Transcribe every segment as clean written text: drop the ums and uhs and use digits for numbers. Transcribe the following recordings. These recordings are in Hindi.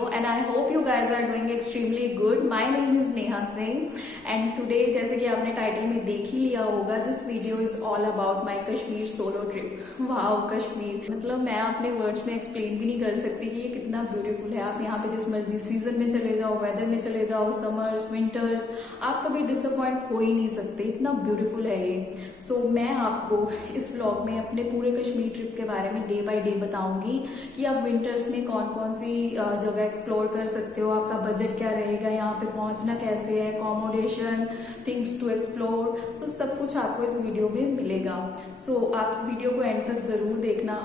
video and I hope you guys are doing extremely good. My name is Neha Singh and today जैसे कि आपने टाइटल में देख ही लिया होगा, this video is all about my Kashmir solo trip. Wow Kashmir, मतलब मैं अपने वर्ड्स में एक्सप्लेन भी नहीं कर सकती कि ये कितना ब्यूटीफुल है. आप यहाँ पे जिस मर्जी सीजन में चले जाओ, वेदर में चले जाओ, समर्स विंटर्स, आप कभी डिसअपॉइंट हो ही नहीं सकते, इतना ब्यूटीफुल है ये. सो मैं आपको इस व्लॉग में अपने पूरे कश्मीर ट्रिप के बारे में डे बाय डे बताऊंगी कि आप विंटर्स में कौन कौन सी जगह एक्सप्लोर कर सकते हो, आपका बजट क्या रहेगा, यहाँ पे पहुँचना कैसे है, अकोमोडेशन, थिंग्स टू एक्सप्लोर. सो सब कुछ आपको इस वीडियो में मिलेगा. सो आप वीडियो को एंड तक ज़रूर देखना.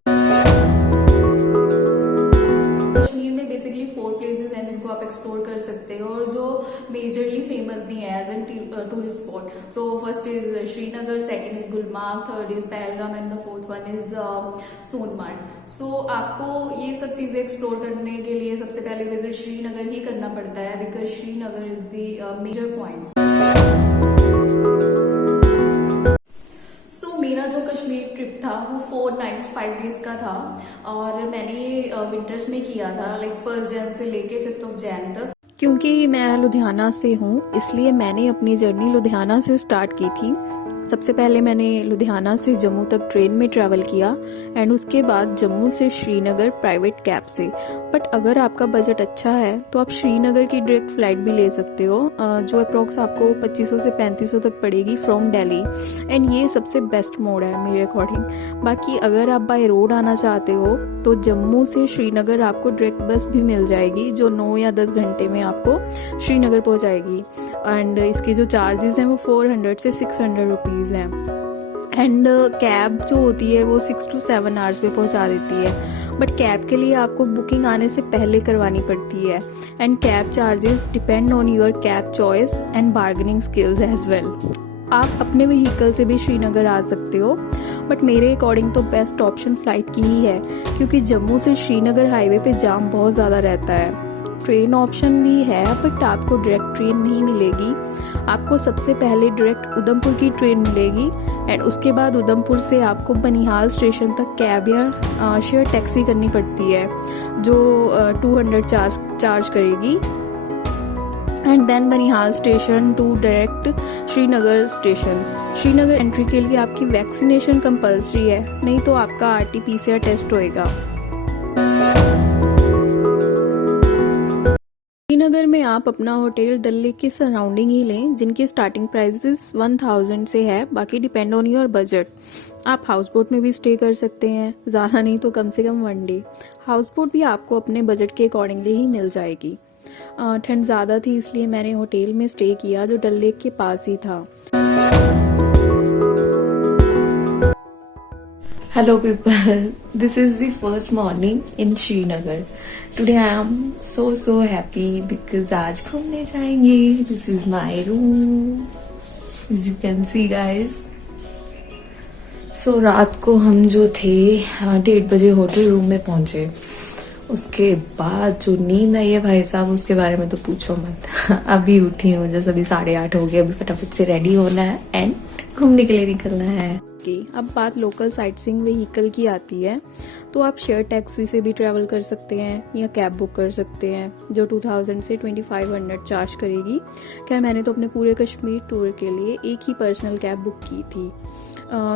कश्मीर में बेसिकली 4 प्लेसेस हैं जिनको आप एक्सप्लोर कर सकते हो और जो मेजरली फेमस भी हैं as an tourist spot. So first is Srinagar, second is Gulmarg, third is Pahalgam and the fourth one is Sonmarg. So आपको ये सब चीज़ें एक्सप्लोर करने के लिए सबसे पहले विजिट श्रीनगर ही करना पड़ता है because Srinagar is the major point. मेरा जो कश्मीर ट्रिप था वो 4 नाइट्स 5 डेज का था और मैंने विंटर्स में किया था, लाइक 1 जन से लेके 5 जन तक. क्योंकि मैं लुधियाना से हूँ इसलिए मैंने अपनी जर्नी लुधियाना से स्टार्ट की थी. सबसे पहले मैंने लुधियाना से जम्मू तक ट्रेन में ट्रैवल किया एंड उसके बाद जम्मू से श्रीनगर प्राइवेट कैब से. बट अगर आपका बजट अच्छा है तो आप श्रीनगर की डायरेक्ट फ्लाइट भी ले सकते हो जो अप्रॉक्स आपको 2500 से 3500 तक पड़ेगी फ्रॉम दिल्ली एंड ये सबसे बेस्ट मोड है मेरे अकॉर्डिंग. बाकी अगर आप बाय रोड आना चाहते हो तो जम्मू से श्रीनगर आपको डायरेक्ट बस भी मिल जाएगी जो 9 या 10 घंटे में आपको श्रीनगर पहुंचाएगी एंड इसके जो चार्जेस हैं वो 400 से 600 रुपीज़ हैं. एंड कैब जो होती है वो 6 to 7 आवर्स में पहुंचा देती है. बट कैब के लिए आपको बुकिंग आने से पहले करवानी पड़ती है and cab charges depend on your cab choice and bargaining skills as well. आप अपने व्हीकल से भी श्रीनगर आ सकते हो बट मेरे अकॉर्डिंग तो बेस्ट ऑप्शन फ़्लाइट की ही है क्योंकि जम्मू से श्रीनगर हाईवे पे जाम बहुत ज़्यादा रहता है. ट्रेन ऑप्शन भी है बट आपको डायरेक्ट ट्रेन नहीं मिलेगी. आपको सबसे पहले डायरेक्ट उधमपुर की ट्रेन मिलेगी एंड उसके बाद उधमपुर से आपको बनिहाल स्टेशन तक कैब या शेयर टैक्सी करनी पड़ती है जो 200 चार्ज करेगी and then Banihal station to direct Srinagar station. Srinagar entry के लिए आपकी वैक्सीनेशन कंपल्सरी है, नहीं तो आपका RT-PCR टेस्ट होएगा. श्रीनगर में आप अपना होटल डल लेक के सराउंडिंग ही लें जिनकी स्टार्टिंग प्राइसेस 1000 से है. बाकी डिपेंड ऑन योर बजट. आप हाउस बोट में भी स्टे कर सकते हैं, ज़्यादा नहीं तो कम से कम 1 डे. हाउस बोट भी आपको अपने बजट के अकॉर्डिंगली ही मिल जाएगी. ठंड ज़्यादा थी इसलिए मैंने होटल में स्टे किया जो डल लेक के पास ही था. Hello people, this is the first morning in Srinagar. Today I am so happy because आज घूमने जाएंगे. This is my room, as you can see guys. So रात को हम जो थे 1:30 बजे होटल रूम में पहुंचे. उसके बाद जो नींद आई है भाई साहब उसके बारे में तो पूछो मत. अभी उठी हूँ, जैसे अभी 8:30 हो गए. अभी फटाफट से रेडी होना है एंड घूमने के लिए निकलना है. अब बात लोकल साइटसीइंग व्हीकल की आती है तो आप शेयर टैक्सी से भी ट्रैवल कर सकते हैं या कैब बुक कर सकते हैं जो 2000 से 2500 चार्ज करेगी. खैर मैंने तो अपने पूरे कश्मीर टूर के लिए एक ही पर्सनल कैब बुक की थी.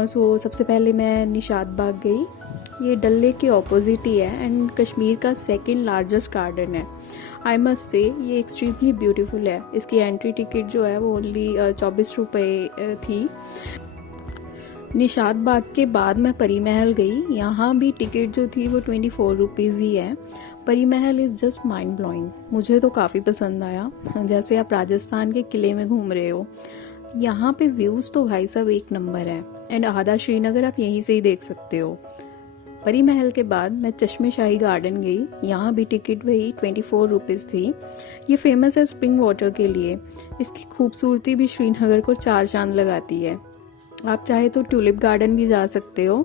सो सबसे पहले मैं निशात बाग गई. ये डल लेक के ऑपोजिट ही है एंड कश्मीर का 2nd लार्जेस्ट गार्डन है. आई मस्ट से ये एक्सट्रीमली ब्यूटीफुल है. इसकी एंट्री टिकट जो है वो ओनली 24 रुपये थी. निशात बाग के बाद मैं परी महल गई. यहाँ भी टिकट जो थी वो 24 रुपीज़ ही है. परी महल इज़ जस्ट माइंड ब्लोइंग. मुझे तो काफ़ी पसंद आया, जैसे आप राजस्थान के किले में घूम रहे हो. यहाँ पे व्यूज़ तो भाई साहब एक नंबर है एंड आधा श्रीनगर आप यहीं से ही देख सकते हो. परी महल के बाद मैं चश्मे शाही गार्डन गई. यहाँ भी टिकट वही 24 रुपीज़ थी. ये फेमस है स्प्रिंग वाटर के लिए. इसकी खूबसूरती भी श्रीनगर को 4 चांद लगाती है. आप चाहे तो ट्यूलिप गार्डन भी जा सकते हो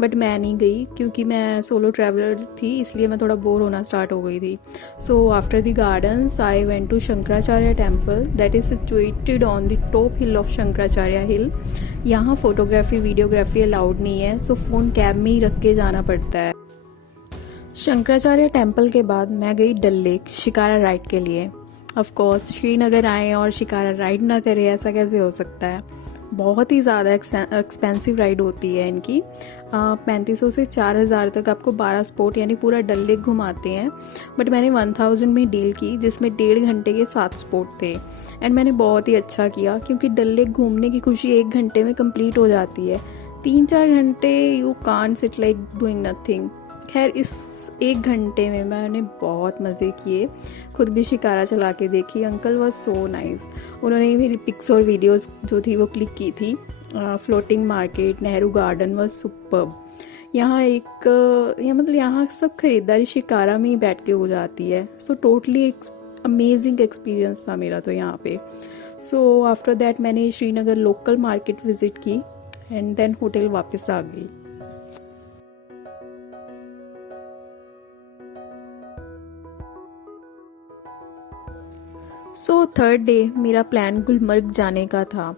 बट मैं नहीं गई क्योंकि मैं सोलो ट्रैवलर थी इसलिए मैं थोड़ा बोर होना स्टार्ट हो गई थी. So after the gardens I went to Shankaracharya temple that is situated on the top hill of Shankaracharya hill. यहाँ फोटोग्राफी वीडियोग्राफी अलाउड नहीं है सो फ़ोन कैब में ही रख के जाना पड़ता है. शंकराचार्य टेम्पल के बाद मैं गई डल लेक शिकारा राइड के लिए। ऑफ कोर्स श्रीनगर आए और शिकारा राइड ना करें, ऐसा कैसे हो सकता है। बहुत ही ज़्यादा एक्सपेंसिव राइड होती है इनकी। 3500 से 4000 तक आपको 12 स्पॉट यानी पूरा डल लेक घुमाते हैं। बट मैंने 1000 में डील की, जिसमें 1.5 घंटे के 7 स्पॉट थे। एंड मैंने बहुत ही अच्छा किया, क्योंकि डल लेक घूमने की खुशी 1 घंटे में कंप्लीट हो जाती है। 3-4 घंटे you can't sit like doing nothing. खैर, इस 1 घंटे में मैंने बहुत मज़े किए। खुद भी शिकारा चला के देखी। Uncle was so nice. उन्होंने मेरी पिक्स और वीडियोस जो थी वो क्लिक की थी। Floating market, Nehru garden was superb. यहाँ यहाँ सब खरीदारी शिकारा में ही बैठ के हो जाती है। सो टोटली अमेजिंग एक्सपीरियंस था मेरा तो यहाँ पे। सो आफ्टर दैट मैंने श्रीनगर लोकल मार्केट विजिट की एंड देन होटल वापस आ गई। सो थर्ड डे मेरा प्लान गुलमर्ग जाने का था।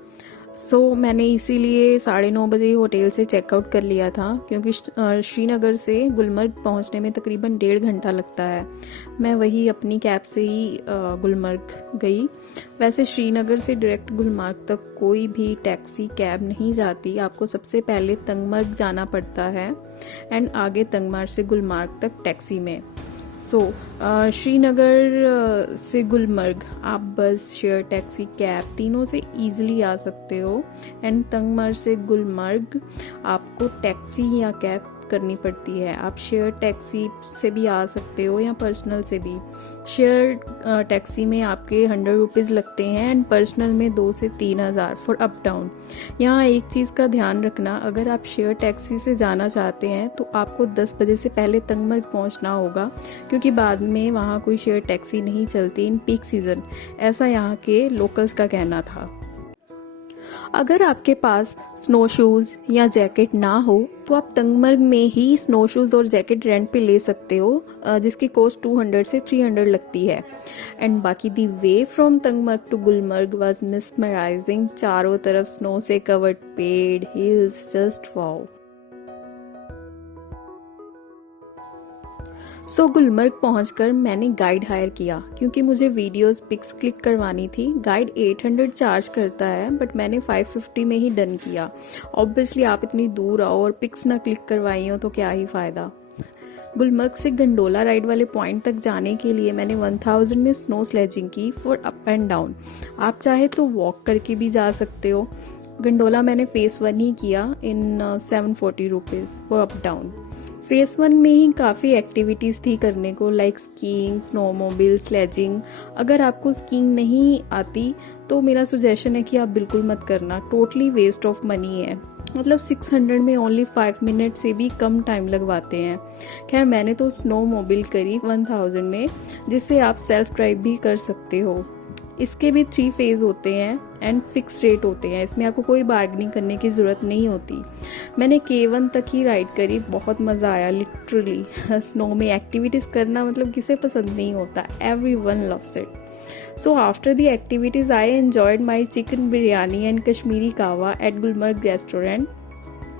मैंने इसीलिए 9:30 बजे होटल से चेकआउट कर लिया था, क्योंकि श्रीनगर से गुलमर्ग पहुंचने में तकरीबन 1.5 घंटा लगता है। मैं वही अपनी कैब से ही गुलमर्ग गई। वैसे श्रीनगर से डायरेक्ट गुलमर्ग तक कोई भी टैक्सी कैब नहीं जाती। आपको सबसे पहले तंगमर्ग जाना पड़ता है एंड आगे तंगमर्ग से गुलमर्ग तक टैक्सी में। श्रीनगर से गुलमर्ग आप बस, शेयर टैक्सी, कैब तीनों से इजीली आ सकते हो। एंड तंगमर्ग से गुलमर्ग आपको टैक्सी या कैब करनी पड़ती है। आप शेयर टैक्सी से भी आ सकते हो या पर्सनल से भी। शेयर टैक्सी में आपके 100 रुपीज़ लगते हैं एंड पर्सनल में 2 से 3,000 फॉर अप डाउन। यहाँ एक चीज़ का ध्यान रखना, अगर आप शेयर टैक्सी से जाना चाहते हैं तो आपको 10 बजे से पहले तंगमर्ग पहुँचना होगा, क्योंकि बाद में वहाँ कोई शेयर टैक्सी नहीं चलती इन पीक सीज़न। ऐसा यहाँ के लोकल्स का कहना था। अगर आपके पास स्नो शूज़ या जैकेट ना हो तो आप तंगमर्ग में ही स्नो शूज़ और जैकेट रेंट पे ले सकते हो, जिसकी कॉस्ट 200 से 300 लगती है। एंड बाकी the way from Tangmarg to Gulmarg was mesmerising. चारों तरफ स्नो से कवर्ड पेड़, हिल्स, जस्ट वाओ। गुलमर्ग पहुंचकर मैंने गाइड हायर किया, क्योंकि मुझे वीडियोस पिक्स क्लिक करवानी थी। गाइड 800 चार्ज करता है, बट मैंने 550 में ही डन किया। ऑब्वियसली आप इतनी दूर आओ और पिक्स ना क्लिक करवाई हो तो क्या ही फ़ायदा। गुलमर्ग से गंडोला राइड वाले पॉइंट तक जाने के लिए मैंने 1000 में स्नो स्लेजिंग की फॉर अप एंड डाउन। आप चाहे तो वॉक करके भी जा सकते हो। गंडोला मैंने फेस 1 ही किया इन 740 rupees for up down. Face 1 में ही काफ़ी एक्टिविटीज़ थी करने को, लाइक स्कीइंग, स्नोमोबाइल, स्लेजिंग। अगर आपको स्कीइंग नहीं आती तो मेरा सुजेशन है कि आप बिल्कुल मत करना। टोटली वेस्ट ऑफ मनी है। मतलब 600 में ओनली 5 मिनट से भी कम टाइम लगवाते हैं। खैर, मैंने तो स्नोमोबाइल करी 1000 में, जिससे आप सेल्फ ड्राइव भी कर सकते हो। इसके भी 3 फेज होते हैं एंड फिक्स रेट होते हैं। इसमें आपको कोई बार्गेनिंग करने की ज़रूरत नहीं होती। मैंने K1 तक ही राइड करी, बहुत मज़ा आया लिटरली। स्नो में एक्टिविटीज़ करना मतलब किसे पसंद नहीं होता, everyone loves it. So after the activities I enjoyed my chicken biryani and Kashmiri kahwa at Gulmarg restaurant.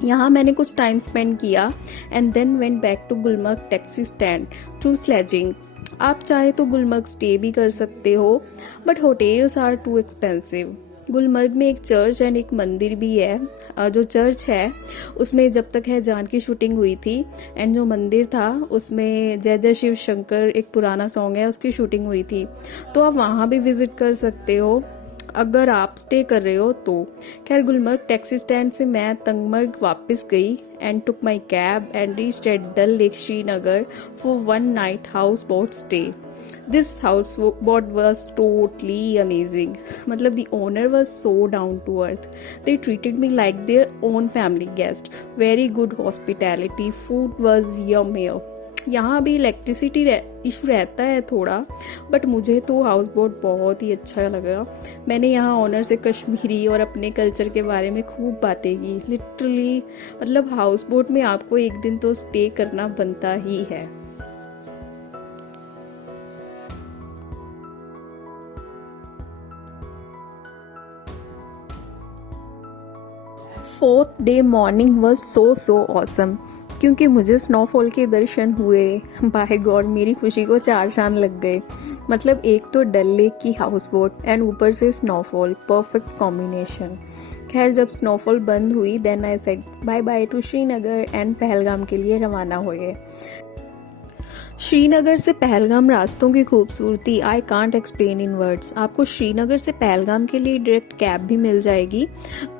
यहाँ मैंने कुछ टाइम स्पेंड किया and then went back to Gulmarg taxi stand through sledging. आप चाहे तो गुलमर्ग स्टे भी कर सकते हो, but hotels are too expensive. Gulmarg में एक चर्च एंड एक मंदिर भी है। जो चर्च है उसमें जब तक है जान की शूटिंग हुई थी, एंड जो मंदिर था उसमें जय जय शिव शंकर एक पुराना सॉन्ग है उसकी शूटिंग हुई थी। तो आप वहाँ भी विजिट कर सकते हो अगर आप स्टे कर रहे हो तो। खैर, गुलमर्ग टैक्सी स्टैंड से मैं तंगमर्ग वापस गई and took my cab and reached at Dal lake Srinagar for 1 night houseboat stay. This houseboat was totally amazing. मतलब the owner was so down to earth. They treated me like their own family guest. Very good hospitality. Food was yummy. यहाँ भी इलेक्ट्रिसिटी इशू रहता है थोड़ा, बट मुझे तो हाउस बोट बहुत ही अच्छा लगा। मैंने यहाँ ओनर से कश्मीरी और अपने कल्चर के बारे में खूब बातें की। लिटरली मतलब हाउस बोट में आपको एक दिन तो स्टे करना बनता ही है। 4th day morning was so awesome, क्योंकि मुझे स्नोफॉल के दर्शन हुए। बाय गॉड, मेरी खुशी को चार चांद लग गए। मतलब एक तो डल लेक की हाउस बोट एंड ऊपर से स्नोफॉल, परफेक्ट कॉम्बिनेशन। खैर जब स्नोफॉल बंद हुई then I said bye bye to Srinagar and Pahalgam के लिए रवाना हो गए। श्रीनगर से पहलगाम रास्तों की खूबसूरती I can't explain in words. आपको श्रीनगर से पहलगाम के लिए डायरेक्ट कैब भी मिल जाएगी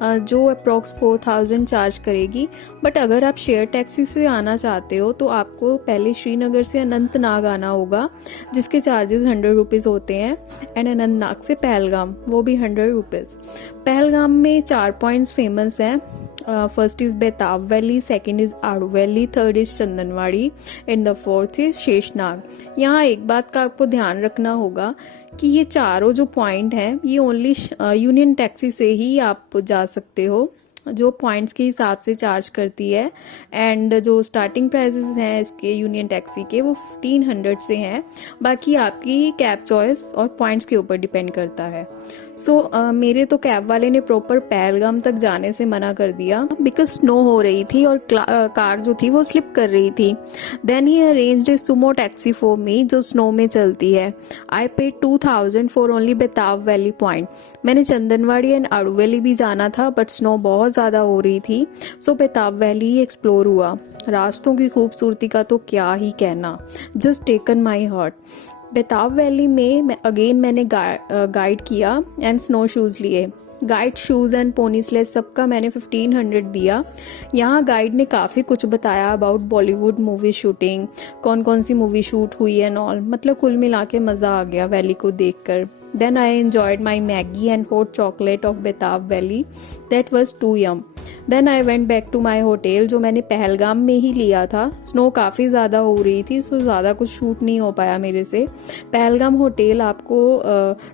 जो अप्रॉक्स 4000 चार्ज करेगी। बट अगर आप शेयर टैक्सी से आना चाहते हो तो आपको पहले श्रीनगर से अनंतनाग आना होगा जिसके चार्जेस 100 रुपीज़ होते हैं एंड अनंतनाग से पहलगाम वो भी 100 रुपीज़। पहलगाम में 4 पॉइंट्स फेमस हैं। फर्स्ट इज बेताब वैली, सेकंड इज आड़ू valley, third is Chandanwadi and the fourth is Sheshnag. यहाँ एक बात का आपको ध्यान रखना होगा कि ये चारों जो पॉइंट हैं ये ओनली यूनियन टैक्सी से ही आप जा सकते हो जो पॉइंट्स के हिसाब से चार्ज करती है। एंड जो स्टार्टिंग प्राइसेस हैं इसके यूनियन टैक्सी के वो 1500 से हैं। बाकी आपकी कैब चॉइस और पॉइंट्स के ऊपर डिपेंड करता है। मेरे तो कैब वाले ने प्रॉपर पहलगाम तक जाने से मना कर दिया बिकॉज स्नो हो रही थी और कार जो थी वो स्लिप कर रही थी। Then he arranged a Sumo taxi for me जो स्नो में चलती है। I paid 2000 for only Betaab valley point. मैंने चंदनवाड़ी एंड आड़ू वैली भी जाना था बट स्नो बहुत ज़्यादा हो रही थी सो बेताब वैली ही एक्सप्लोर हुआ। रास्तों की खूबसूरती का तो क्या ही कहना, just taken my heart. Betaab valley में मैंने गाइड किया एंड स्नो शूज़ लिए। Guide shoes and pony sledge सबका मैंने 1500 दिया। यहाँ गाइड ने काफ़ी कुछ बताया अबाउट बॉलीवुड मूवी शूटिंग, कौन कौन सी मूवी शूट हुई एंड ऑल। मतलब कुल मिला के मज़ा आ गया वैली को देखकर। Then I enjoyed my Maggie and hot chocolate of Betab Valley. That was too yum. Then I went back to my hotel जो मैंने पहलगाम में ही लिया था। स्नो काफ़ी ज़्यादा हो रही थी सो ज़्यादा कुछ शूट नहीं हो पाया मेरे से। पहलगाम होटल आपको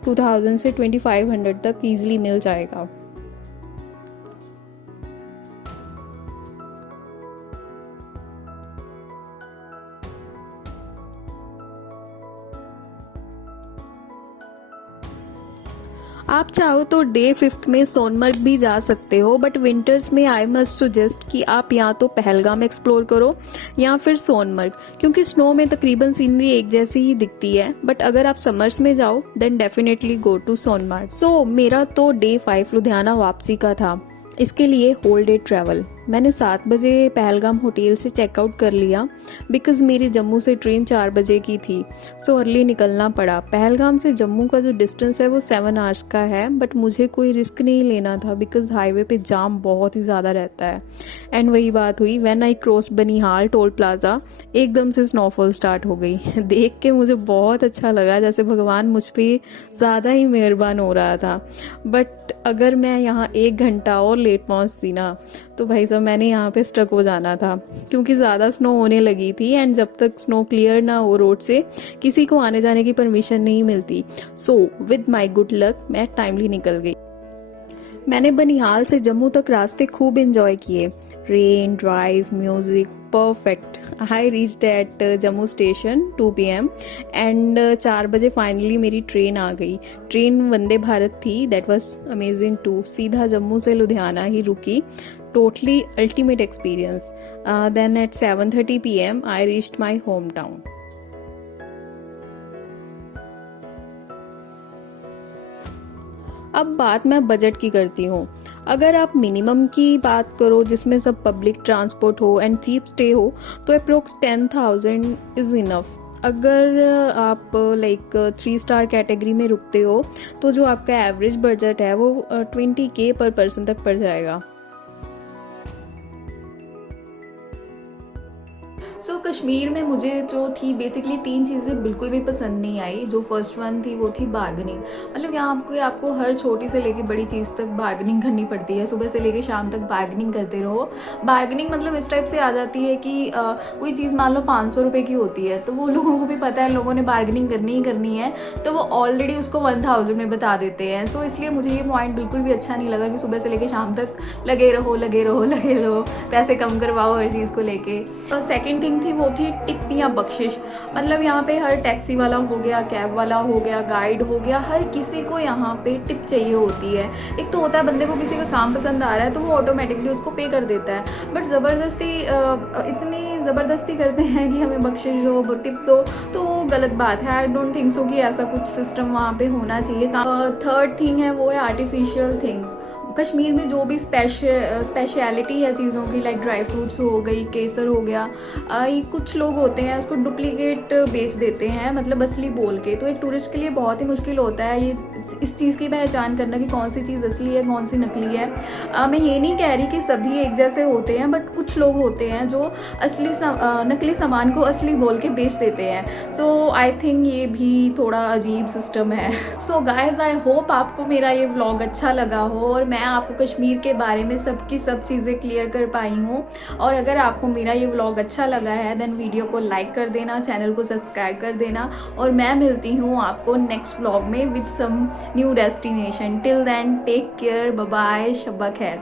2000 से 2500 तक ईजिली मिल जाएगा। आप चाहो तो डे 5 में सोनमर्ग भी जा सकते हो बट विंटर्स में आई मस्ट सजेस्ट कि आप या तो पहलगाम एक्सप्लोर करो या फिर सोनमर्ग क्योंकि स्नो में तकरीबन सीनरी एक जैसी ही दिखती है। बट अगर आप समर्स में जाओ then definitely go to Sonmarg. So मेरा तो डे 5 लुधियाना वापसी का था। इसके लिए होल डे ट्रैवल। मैंने 7 बजे पहलगाम होटल से चेकआउट कर लिया बिकॉज़ मेरी जम्मू से ट्रेन 4 बजे की थी सो अर्ली निकलना पड़ा। पहलगाम से जम्मू का जो डिस्टेंस है वो 7 आवर्स का है बट मुझे कोई रिस्क नहीं लेना था बिकॉज़ हाईवे पे जाम बहुत ही ज़्यादा रहता है। एंड वही बात हुई, when I cross Banihal toll plaza एकदम से स्नोफॉल स्टार्ट हो गई। देख के मुझे बहुत अच्छा लगा जैसे भगवान मुझ पर ज़्यादा ही मेहरबान हो रहा था। बट अगर मैं यहाँ 1 घंटा और लेट पहुँचती ना तो भाई साहब मैंने यहाँ पे स्टक हो जाना था क्योंकि ज़्यादा स्नो होने लगी थी एंड जब तक स्नो क्लियर ना हो रोड से किसी को आने जाने की परमिशन नहीं मिलती। So with my good luck मैं टाइमली निकल गई। मैंने बनिहाल से जम्मू तक रास्ते खूब एंजॉय किए। Rain, drive, music, perfect. I reached eight Jammu station 2 PM and 4 बजे फाइनली मेरी ट्रेन आ गई। ट्रेन वंदे भारत थी, दैट वाज अमेजिंग टू। सीधा जम्मू से लुधियाना ही रुकी। Totally ultimate experience. Then at 7:30 PM I reached my hometown. अब बात मैं बजट की करती हूँ। अगर आप मिनिमम की बात करो जिसमें सब पब्लिक ट्रांसपोर्ट हो एंड चीप स्टे हो तो अप्रोक्स 10,000 इज इनफ। अगर आप लाइक 3 स्टार कैटेगरी में रुकते हो तो जो आपका एवरेज बजट है वो 20K पर पर्सन तक पड़ जाएगा। सो कश्मीर में मुझे जो थी बेसिकली 3 चीज़ें बिल्कुल भी पसंद नहीं आई। जो फर्स्ट वन थी वो थी बार्गेनिंग। मतलब यहाँ आपको हर छोटी से लेके बड़ी चीज़ तक बार्गेनिंग करनी पड़ती है। सुबह से लेके शाम तक बार्गेनिंग करते रहो। बार्गेनिंग मतलब इस टाइप से आ जाती है कि कोई चीज़ मान लो 500 रुपये की होती है तो वो लोगों को भी पता है लोगों ने बार्गेनिंग करनी ही करनी है तो वो ऑलरेडी उसको 1000 में बता देते हैं। सो इसलिए मुझे ये पॉइंट बिल्कुल भी अच्छा नहीं लगा कि सुबह से लेके शाम तक लगे रहो पैसे कम करवाओ हर चीज़ को लेके। सेकेंड थिंग थिंग थी वो थी टिप या बख्शिश। मतलब यहाँ पे हर टैक्सी वाला हो गया, कैब वाला हो गया, गाइड हो गया, हर किसी को यहाँ पे टिप चाहिए होती है। एक तो होता है बंदे को किसी का काम पसंद आ रहा है तो वो ऑटोमेटिकली उसको पे कर देता है, बट ज़बरदस्ती इतनी ज़बरदस्ती करते हैं कि हमें बख्शिश दो, टिप दो, तो वो गलत बात है। आई डोंट थिंक सो कि ऐसा कुछ सिस्टम वहाँ पे होना चाहिए। थर्ड थिंग है वो है आर्टिफिशियल थिंग्स। कश्मीर में जो भी स्पेशलिटी है चीज़ों की, लाइक ड्राई फ्रूट्स हो गई, केसर हो गया, ये कुछ लोग होते हैं उसको डुप्लीकेट बेच देते हैं, मतलब असली बोल के। तो एक टूरिस्ट के लिए बहुत ही मुश्किल होता है ये इस चीज़ की पहचान करना कि कौन सी चीज़ असली है, कौन सी नकली है। मैं ये नहीं कह रही कि सभी एक जैसे होते हैं, बट कुछ लोग होते हैं जो नकली सामान को असली बोल के बेच देते हैं। सो आई थिंक ये भी थोड़ा अजीब सिस्टम है। सो गाइज, आई होप आपको मेरा ये व्लॉग अच्छा लगा हो और मैं आपको कश्मीर के बारे में सब चीज़ें क्लियर कर पाई हूँ। और अगर आपको मेरा ये व्लॉग अच्छा लगा है देन वीडियो को लाइक कर देना, चैनल को सब्सक्राइब कर देना, और मैं मिलती हूँ आपको नेक्स्ट व्लॉग में with some new destination. Till then take care, bye bye, शब्बा खैर।